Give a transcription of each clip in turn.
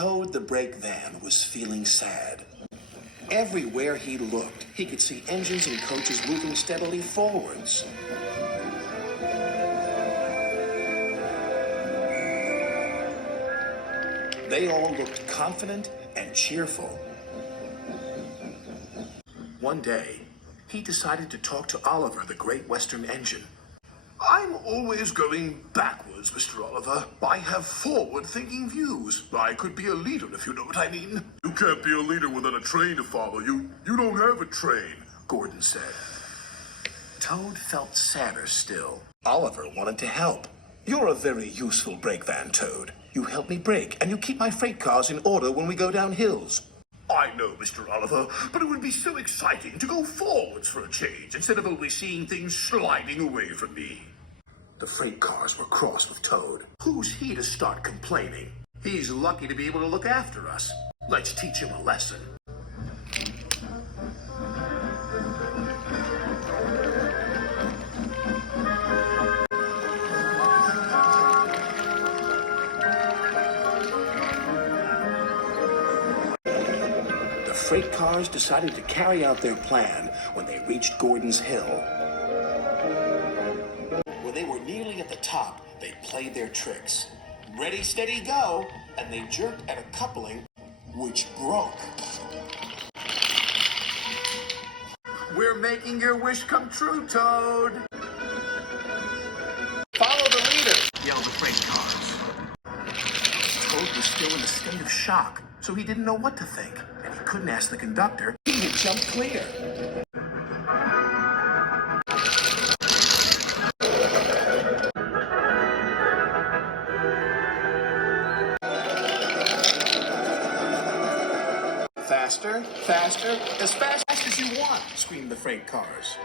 Toad the brake van was feeling sad. Everywhere he looked, he could see engines and coaches moving steadily forwards. They all looked confident and cheerful. One day, he decided to talk to Oliver, the Great Western Engine. I'm always going backwards, Mr. Oliver. I have forward-thinking views. I could be a leader, if you know what I mean. You can't be a leader without a train to follow you. You don't have a train, Gordon said. Toad felt sadder still. Oliver wanted to help. You're a very useful brake van, Toad. You help me brake, and you keep my freight cars in order when we go down hills. I know, Mr. Oliver, but it would be so exciting to go forwards for a change instead of only seeing things sliding away from me. The freight cars were cross with Toad. Who's he to start complaining? He's lucky to be able to look after us. Let's teach him a lesson. The freight cars decided to carry out their plan when they reached Gordon's Hill. When they were nearly at the top, they played their tricks. Ready, steady, go! And they jerked at a coupling, which broke. We're making your wish come true, Toad. Follow the leader, yelled the freight cars. Toad was still in a state of shock, so he didn't know what to think, and he couldn't ask the conductor. He had jumped clear. Faster, faster, as fast as you want, screamed the freight cars.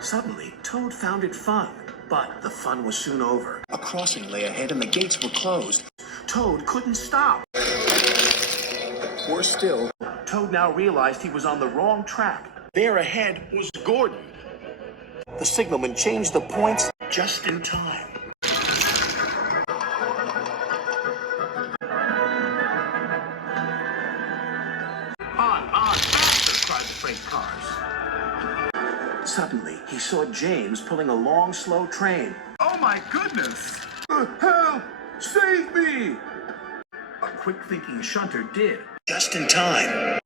Suddenly, Toad found it fun, but the fun was soon over. A crossing lay ahead and the gates were closed. Toad couldn't stop. Worse still, Toad now realized he was on the wrong track. There ahead was Gordon. The signalman changed the points just in time. On, faster, cried the freight cars. Suddenly, he saw James pulling a long, slow train. Oh my goodness! Help! Save me! A quick-thinking shunter did. Just in time.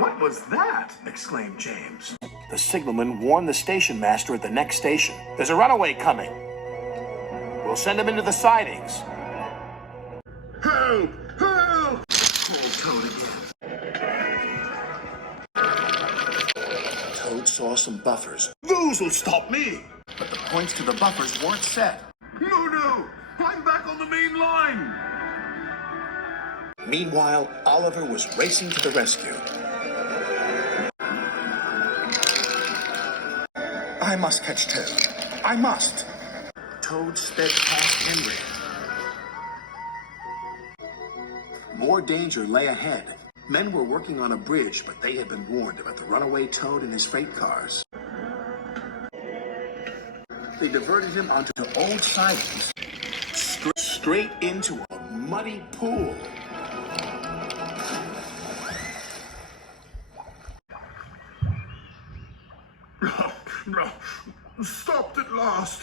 What was that? Exclaimed James. The signalman warned the station master at the next station. There's a runaway coming. We'll send him into the sidings. Help! Help! Called Toad again. Toad saw some buffers. Those'll stop me! But the points to the buffers weren't set. No! I'm back on the main line! Meanwhile, Oliver was racing to the rescue. I must catch Toad. I must. Toad sped past Henry. More danger lay ahead. Men were working on a bridge, but they had been warned about the runaway Toad and his freight cars. They diverted him onto the old sidings, straight into a muddy pool. No, stopped at last.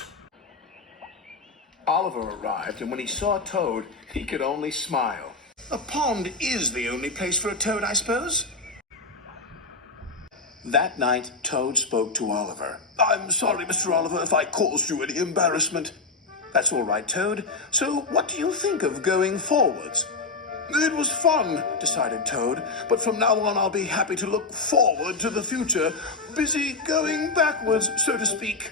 Oliver arrived, and when he saw Toad, he could only smile. A pond is the only place for a toad, I suppose. That night, Toad spoke to Oliver. I'm sorry, Mr. Oliver, if I caused you any embarrassment. That's all right, Toad. So what do you think of going forwards? It was fun, decided Toad. but from now on I'll be happy to look forward to the future, busy going backwards, so to speak.